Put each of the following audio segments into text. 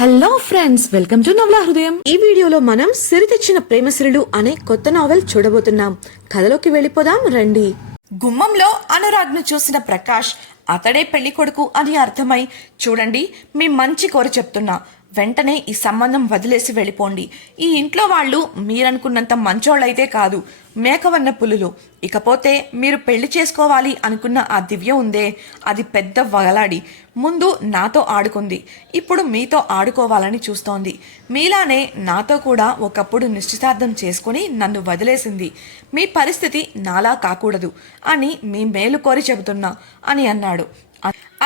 Hello friends, welcome to నవలా హృదయం. ఈ వీడియోలో మనం సిరి తెచ్చిన ప్రేమసిరులు అనే కొత్త నావెల్ చూడబోతున్నాం. కథలోకి వెళ్ళిపోదాం రండి. గుమ్మంలో అనురాగ్ను చూసిన ప్రకాష్ అతడే పెళ్లి కొడుకు అని అర్థమై, చూడండి మీ మంచి కోరి చెప్తున్నా, వెంటనే ఈ సంబంధం వదిలేసి వెళ్ళిపోండి. ఈ ఇంట్లో వాళ్ళు మీరనుకున్నంత మంచోళ్ళైతే కాదు, మేకవన్న పులులు. ఇకపోతే మీరు పెళ్లి చేసుకోవాలి అనుకున్న ఆ దివ్య ఉందే, అది పెద్ద వగలాడి. ముందు నాతో ఆడుకుంది, ఇప్పుడు మీతో ఆడుకోవాలని చూస్తోంది. మీలానే నాతో కూడా ఒకప్పుడు నిశ్చితార్థం చేసుకుని నన్ను వదిలేసింది. మీ పరిస్థితి నాలా కాకూడదు అని మీ మేలు కోరి చెబుతున్నా అని అన్నాడు.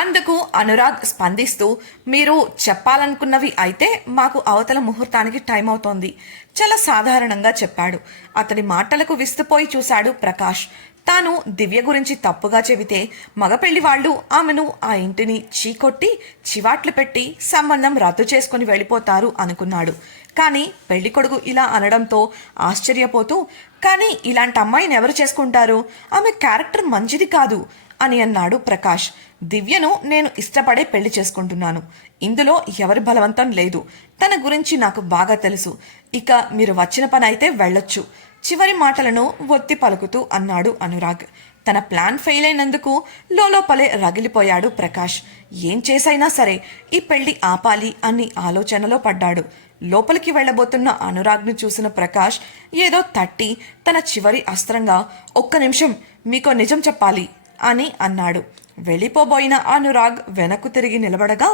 అందుకు అనురాగ్ స్పందిస్తూ, మీరు చెప్పాలనుకున్నవి అయితే మాకు అవతల ముహూర్తానికి టైం అవుతోంది, చాలా సాధారణంగా చెప్పాడు. అతడి మాటలకు విస్తుపోయి చూశాడు ప్రకాష్. తాను దివ్య గురించి తప్పుగా చెబితే మగ పెళ్లి వాళ్ళు ఆమెను ఆ ఇంటిని చీకొట్టి చివాట్లు పెట్టి సంబంధం రద్దు చేసుకుని వెళ్ళిపోతారు అనుకున్నాడు. కానీ పెళ్లి కొడుకు ఇలా అనడంతో ఆశ్చర్యపోతూ, కానీ ఇలాంటి అమ్మాయిని ఎవరు చేసుకుంటారు, ఆమె క్యారెక్టర్ మంచిది కాదు అని అన్నాడు ప్రకాష్. దివ్యను నేను ఇష్టపడే పెళ్లి చేసుకుంటున్నాను, ఇందులో ఎవరి బలవంతం లేదు. తన గురించి నాకు బాగా తెలుసు. ఇక మీరు వచ్చిన పని అయితే వెళ్ళొచ్చు, చివరి మాటలను ఒత్తి పలుకుతూ అన్నాడు అనురాగ్. తన ప్లాన్ ఫెయిల్ అయినందుకు లోపలే రగిలిపోయాడు ప్రకాష్. ఏం చేసైనా సరే ఈ పెళ్లి ఆపాలి అని ఆలోచనలో పడ్డాడు. లోపలికి వెళ్లబోతున్న అనురాగ్ను చూసిన ప్రకాష్ ఏదో తట్టి తన చివరి అస్త్రంగా, ఒక్క నిమిషం, మీకో నిజం చెప్పాలి అని అన్నాడు. వెళ్ళిపోబోయిన అనురాగ్ వెనక్కు తిరిగి నిలబడగా,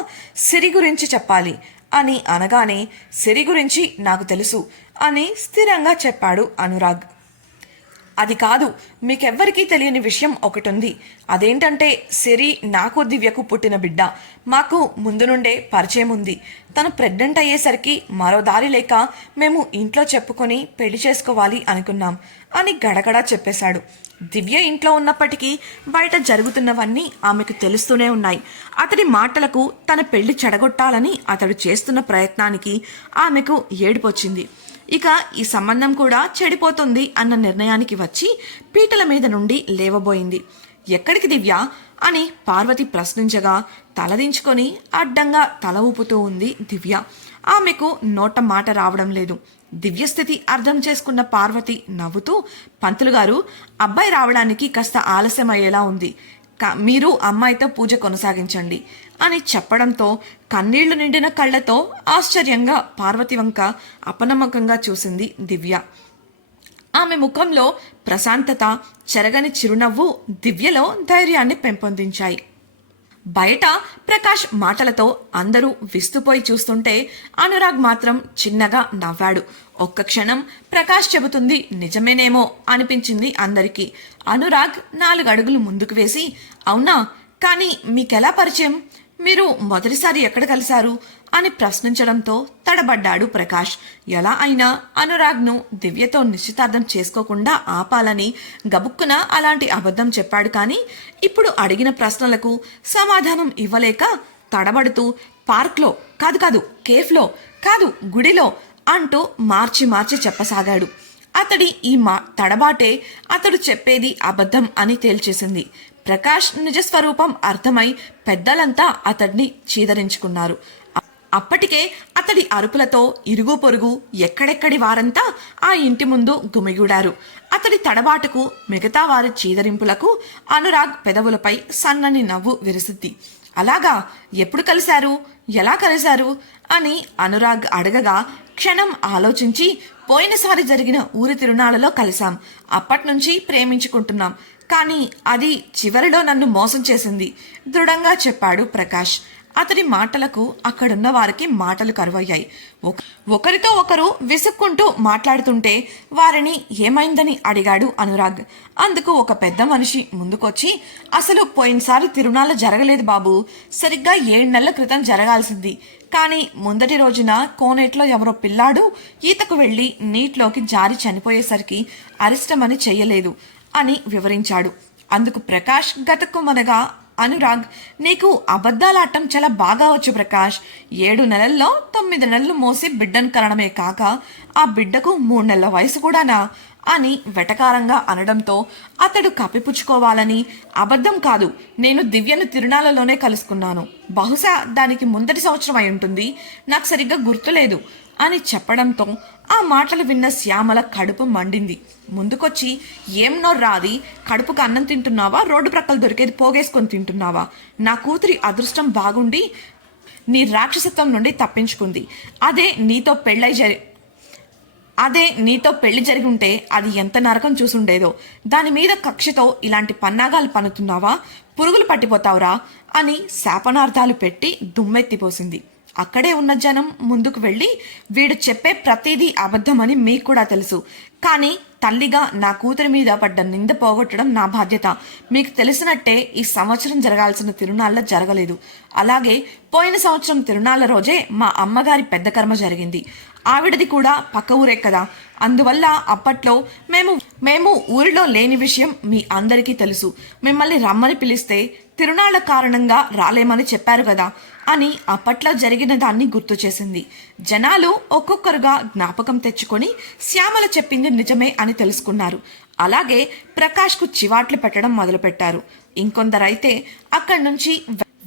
సిరి గురించి చెప్పాలి అని అనగానే, సిరి గురించి నాకు తెలుసు అని స్థిరంగా చెప్పాడు అనురాగ్. అది కాదు, మీకెవ్వరికీ తెలియని విషయం ఒకటి ఉంది. అదేంటంటే సిరి నాకు దివ్యకు పుట్టిన బిడ్డ. మాకు ముందు నుండే పరిచయం ఉంది. తను ప్రెగ్నెంట్ అయ్యేసరికి మరో దారి లేక మేము ఇంట్లో చెప్పుకొని పెళ్లి చేసుకోవాలి అనుకున్నాం అని గడగడా చెప్పేశాడు. దివ్య ఇంట్లో ఉన్నప్పటికీ బయట జరుగుతున్నవన్నీ ఆమెకు తెలుస్తూనే ఉన్నాయి. అతడి మాటలకు తన పెళ్లి చెడగొట్టాలని అతడు చేస్తున్న ప్రయత్నానికి ఆమెకు ఏడుపొచ్చింది. ఇక ఈ సంబంధం కూడా చెడిపోతుంది అన్న నిర్ణయానికి వచ్చి పీటల మీద నుండి లేవబోయింది. ఎక్కడికి దివ్య అని పార్వతి ప్రశ్నించగా తలదించుకొని అడ్డంగా తల ఊపుతూ ఉంది దివ్య. ఆమెకు నోట మాట రావడం లేదు. దివ్యస్థితి అర్థం చేసుకున్న పార్వతి నవ్వుతూ, పంతులు గారు, అబ్బాయి రావడానికి కాస్త ఆలస్యం అయ్యేలా ఉంది, మీరు అమ్మాయితో పూజ కొనసాగించండి అని చెప్పడంతో కన్నీళ్లు నిండిన కళ్లతో ఆశ్చర్యంగా పార్వతి వంక అపనమ్మకంగా చూసింది దివ్య. ఆమె ముఖంలో ప్రశాంతత, చెరగని చిరునవ్వు దివ్యలో ధైర్యాన్ని పెంపొందించాయి. బయట ప్రకాష్ మాటలతో అందరూ విస్తుపోయి చూస్తుంటే అనురాగ్ మాత్రం చిన్నగా నవ్వాడు. ఒక్క క్షణం ప్రకాష్ చెబుతుంది నిజమేనేమో అనిపించింది అందరికీ. అనురాగ్ 4 అడుగులు ముందుకు వేసి, అవునా, కానీ మీకెలా పరిచయం, మీరు మొదటిసారి ఎక్కడ కలిశారు అని ప్రశ్నించడంతో తడబడ్డాడు ప్రకాష్. ఎలా అయినా అనురాగ్ను దివ్యతో నిశ్చితార్థం చేసుకోకుండా ఆపాలని గబుక్కున అలాంటి అబద్ధం చెప్పాడు. కానీ ఇప్పుడు అడిగిన ప్రశ్నలకు సమాధానం ఇవ్వలేక తడబడుతూ, పార్క్లో కాదు, కేఫ్లో కాదు, గుడిలో అంటూ మార్చి చెప్పసాగాడు. అతడి ఈ తడబాటే అతడు చెప్పేది అబద్ధం అని తేల్చేసింది. ప్రకాష్ నిజస్వరూపం అర్థమై పెద్దలంతా అతడిని చీదరించుకున్నారు. అప్పటికే అతడి అరుపులతో ఇరుగు పొరుగు ఎక్కడెక్కడి వారంతా ఆ ఇంటి ముందు గుమిగూడారు. అతడి తడబాటుకు, మిగతా వారి చీదరింపులకు అనురాగ్ పెదవులపై సన్నని నవ్వు విరిసిద్ది. అలాగా, ఎప్పుడు కలిశారు, ఎలా కలిశారు అని అనురాగ్ అడగగా క్షణం ఆలోచించి, పోయినసారి జరిగిన ఊరి తిరునాళ్ళలో కలిశాం, అప్పట్నుంచి ప్రేమించుకుంటున్నాం, కానీ అది చివరిలో నన్ను మోసం చేసింది దృఢంగా చెప్పాడు ప్రకాష్. అతడి మాటలకు అక్కడున్న వారికి మాటలు కరువయ్యాయి. ఒకరితో ఒకరు విసుక్కుంటూ మాట్లాడుతుంటే వారిని ఏమైందని అడిగాడు అనురాగ్. అందుకు ఒక పెద్ద మనిషి ముందుకొచ్చి, అసలు పోయినసారి తిరునాళ్ళ జరగలేదు బాబు, సరిగ్గా 7 నెలల క్రితం జరగాల్సింది. కానీ ముందటి రోజున కోనేట్లో ఎవరో పిల్లాడు ఈతకు వెళ్లి నీటిలోకి జారి చనిపోయేసరికి అరిష్టమని చెయ్యలేదు అని వివరించాడు. అందుకు ప్రకాష్ గతక్కుమనగా, అనురాగ్, నీకు అబద్ధాలాడటం చాలా బాగా వచ్చు ప్రకాష్. 7 నెలల్లో 9 నెలలు మోసి బిడ్డను కనడమే కాక ఆ బిడ్డకు 3 నెలల వయసు కూడానా అని వెటకారంగా అనడంతో అతడు కప్పిపుచ్చుకోవాలని, అబద్ధం కాదు, నేను దివ్యను తిరునాళ్ళలోనే కలుసుకున్నాను, బహుశా దానికి ముందటి సంవత్సరం అయి ఉంటుంది, నాకు సరిగ్గా గుర్తులేదు అని చెప్పడంతో ఆ మాటలు విన్న శ్యామల కడుపు మండింది. ముందుకొచ్చి, ఏం నోర్రాది, కడుపుకు అన్నం తింటున్నావా, రోడ్డు ప్రక్కలు దొరికేది పోగేసుకొని తింటున్నావా? నా కూతురి అదృష్టం బాగుండి నీ రాక్షసత్వం నుండి తప్పించుకుంది. అదే నీతో పెళ్లి జరిగి ఉంటే అది ఎంత నరకం చూసుండేదో. దాని మీద కక్షతో ఇలాంటి పన్నాగాలు పన్నుతున్నావా, పురుగులు పట్టిపోతావురా అని శాపనార్థాలు పెట్టి దుమ్మెత్తిపోసింది. అక్కడే ఉన్న జనం ముందుకు వెళ్ళి, వీడు చెప్పే ప్రతిదీ అబద్ధమని మీకు కూడా తెలుసు, కానీ తల్లిగా నా కూతురి మీద పడ్డ నింద పోగొట్టడం నా బాధ్యత. మీకు తెలిసినట్టే ఈ సంవత్సరం జరగాల్సిన తిరునాళ్ళ జరగలేదు. అలాగే పోయిన సంవత్సరం తిరునాళ్ళ రోజే మా అమ్మగారి పెద్ద కర్మ జరిగింది. ఆవిడది కూడా పక్క ఊరే కదా, అందువల్ల అప్పట్లో మేము ఊరిలో లేని విషయం మీ అందరికీ తెలుసు. మిమ్మల్ని రమ్మని పిలిస్తే తిరునాళ్ల కారణంగా రాలేమని చెప్పారు కదా అని అప్పట్లో జరిగిన దాన్ని గుర్తు చేసింది. జనాలు ఒక్కొక్కరుగా జ్ఞాపకం తెచ్చుకొని శ్యామల చెప్పింది నిజమే అని తెలుసుకున్నారు. అలాగే ప్రకాష్కు చివాట్లు పెట్టడం మొదలుపెట్టారు. ఇంకొందరైతే అక్కడి నుంచి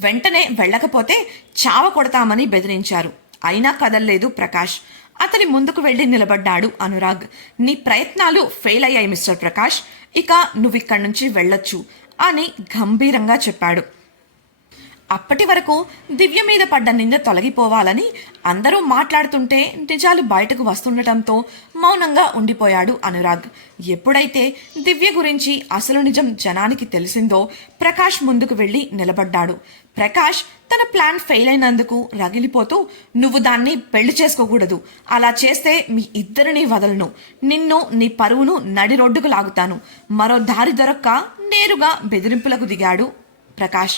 వెంటనే వెళ్ళకపోతే చావ కొడతామని బెదిరించారు. అయినా కదల్లేదు ప్రకాష్. అతని ముందుకు వెళ్లి నిలబడ్డాడు అనురాగ్. నీ ప్రయత్నాలు ఫెయిల్ అయ్యాయి మిస్టర్ ప్రకాష్, ఇక నువ్విక్కడి నుంచి వెళ్ళొచ్చు అని గంభీరంగా చెప్పాడు. అప్పటి వరకు దివ్య మీద పడ్డ నింద తొలగిపోవాలని అందరూ మాట్లాడుతుంటే నిజాలు బయటకు వస్తుండటంతో మౌనంగా ఉండిపోయాడు అనురాగ్. ఎప్పుడైతే దివ్య గురించి అసలు నిజం జనానికి తెలిసిందో ప్రకాష్ ముందుకు వెళ్లి నిలబడ్డాడు. ప్రకాష్ తన ప్లాన్ ఫెయిల్ అయినందుకు రగిలిపోతూ, నువ్వు దాన్ని పెళ్లి చేసుకోకూడదు, అలా చేస్తే మీ ఇద్దరిని వదలను, నిన్ను నీ పరువును నడి రోడ్డుకు లాగుతాను, మరో దారి దొరక్క నేరుగా బెదిరింపులకు దిగాడు ప్రకాష్.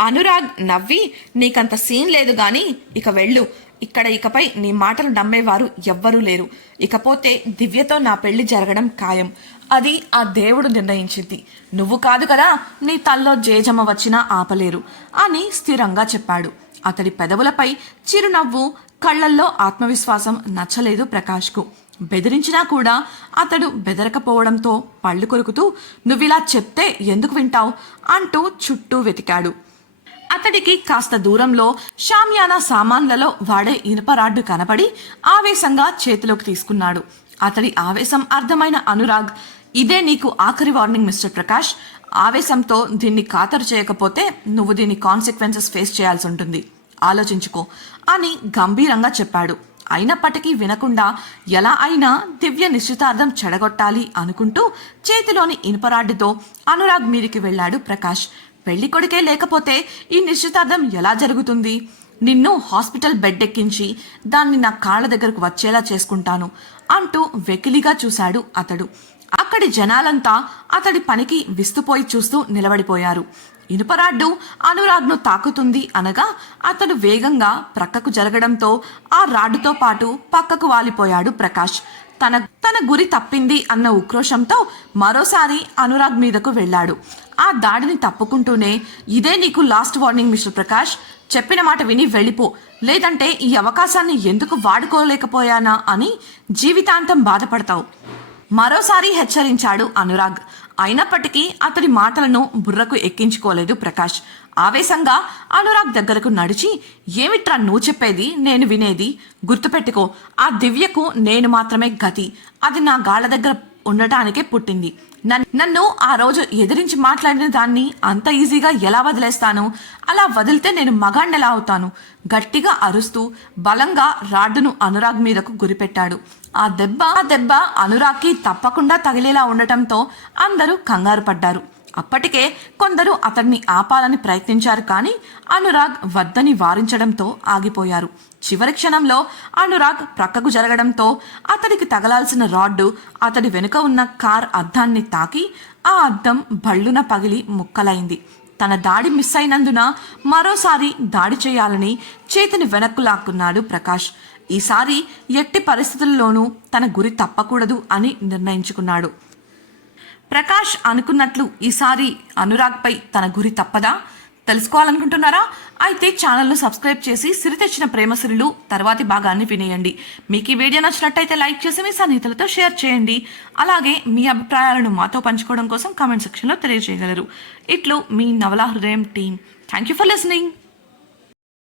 అనురాగ్ నవ్వి, నీకంత సీన్ లేదు గాని ఇక వెళ్ళు, ఇక్కడ ఇకపై నీ మాటలు నమ్మేవారు ఎవ్వరూ లేరు, ఇకపోతే దివ్యతో నా పెళ్లి జరగడం ఖాయం, అది ఆ దేవుడు నిర్ణయించింది, నువ్వు కాదు కదా, నీ తల్లో జేజమ్మ వచ్చినా ఆపలేరు అని స్థిరంగా చెప్పాడు. అతడి పెదవులపై చిరునవ్వు, కళ్లల్లో ఆత్మవిశ్వాసం నచ్చలేదు ప్రకాష్కు. బెదిరించినా కూడా అతడు బెదరకపోవడంతో పళ్ళు కొరుకుతూ, నువ్విలా చెప్తే ఎందుకు వింటావు అంటూ చుట్టూ వెతికాడు. అతడికి కాస్త దూరంలో షామియానా సామాన్లలో వాడే ఇనుపరాడ్డు కనపడి ఆవేశంగా చేతిలోకి తీసుకున్నాడు. అతడి ఆవేశం అర్థమైన అనురాగ్, ఇదే నీకు ఆఖరి వార్నింగ్ మిస్టర్ ప్రకాష్, ఆవేశంతో దీన్ని ఖాతరు చేయకపోతే నువ్వు దీని కాన్సిక్వెన్సెస్ ఫేస్ చేయాల్సి ఉంటుంది, ఆలోచించుకో అని గంభీరంగా చెప్పాడు. అయినప్పటికీ వినకుండా ఎలా అయినా దివ్య నిశ్చితార్థం చెడగొట్టాలి అనుకుంటూ చేతిలోని ఇనుపరాడ్డుతో అనురాగ్ మీదికి వెళ్ళాడు ప్రకాష్. పెళ్లి కొడుకే లేకపోతే ఈ నిశ్చితార్థం ఎలా జరుగుతుంది? నిన్ను హాస్పిటల్ బెడ్ ఎక్కించి దాన్ని నా కాళ్ళ దగ్గరకు వచ్చేలా చేసుకుంటాను అంటూ వెకిలిగా చూశాడు అతడు. అక్కడి జనాలంతా అతడి పనికి విస్తుపోయి చూస్తూ నిలబడిపోయారు. ఇనుపరాడ్డు అనురాగ్ను తాకుతుంది అనగా అతడు వేగంగా ప్రక్కకు జరగడంతో ఆ రాడ్డుతో పాటు పక్కకు వాలిపోయాడు ప్రకాష్. తన గురి తప్పింది అన్న ఉక్రోషంతో మరోసారి అనురాగ్ మీదకు వెళ్ళాడు. ఆ దాడిని తప్పుకుంటూనే, ఇదే నీకు లాస్ట్ వార్నింగ్ మిస్టర్ ప్రకాష్, చెప్పిన మాట విని వెళ్ళిపో, లేదంటే ఈ అవకాశాన్ని ఎందుకు వాడుకోలేకపోయానా అని జీవితాంతం బాధపడతావు మరోసారి హెచ్చరించాడు అనురాగ్. అయినప్పటికీ అతడి మాటలను బుర్రకు ఎక్కించుకోలేదు ప్రకాష్. ఆవేశంగా అనురాగ్ దగ్గరకు నడిచి, ఏమిట్రా నువ్వు చెప్పేది నేను వినేది, గుర్తుపెట్టుకో, ఆ దివ్యకు నేను మాత్రమే గతి, అది నా గాళ్ళ దగ్గర ఉండటానికే పుట్టింది, నన్ను ఆ రోజు ఎదిరించి మాట్లాడిన దాన్ని అంత ఈజీగా ఎలా వదిలేస్తాను, అలా వదిలితే నేను మగాణ్ణెలా అవుతాను, గట్టిగా అరుస్తూ బలంగా రాడ్డును అనురాగ్ మీదకు గురిపెట్టాడు. ఆ దెబ్బ అనురాగ్కి తప్పకుండా తగిలేలా ఉండటంతో అందరూ కంగారు పడ్డారు. అప్పటికే కొందరు అతన్ని ఆపాలని ప్రయత్నించారు, కానీ అనురాగ్ వద్దని వారించడంతో ఆగిపోయారు. చివరి క్షణంలో అనురాగ్ ప్రక్కకు జరగడంతో అతడికి తగలాల్సిన రాడ్డు అతడి వెనుక ఉన్న కార్ అద్దాన్ని తాకి ఆ అద్దం భళ్ళున పగిలి ముక్కలైంది. తన దాడి మిస్ అయినందున మరోసారి దాడి చేయాలని చేతిని వెనక్కు లాక్కున్నాడు ప్రకాష్. ఈసారి ఎట్టి పరిస్థితుల్లోనూ తన గురి తప్పకూడదు అని నిర్ణయించుకున్నాడు. ప్రకాష్ అనుకున్నట్లు ఈసారి అనురాగ్పై తన గురి తప్పదా? తెలుసుకోవాలనుకుంటున్నారా? అయితే ఛానల్ను సబ్స్క్రైబ్ చేసి సిరి తెచ్చిన ప్రేమసిరులు తర్వాతి భాగాన్ని వినేయండి. మీకు ఈ వీడియో నచ్చినట్టయితే లైక్ చేసి మీ సన్నిహితులతో షేర్ చేయండి. అలాగే మీ అభిప్రాయాలను మాతో పంచుకోవడం కోసం కామెంట్ సెక్షన్లో తెలియజేయగలరు. ఇట్లు మీ నవలా హృదయం team. Thank you for listening.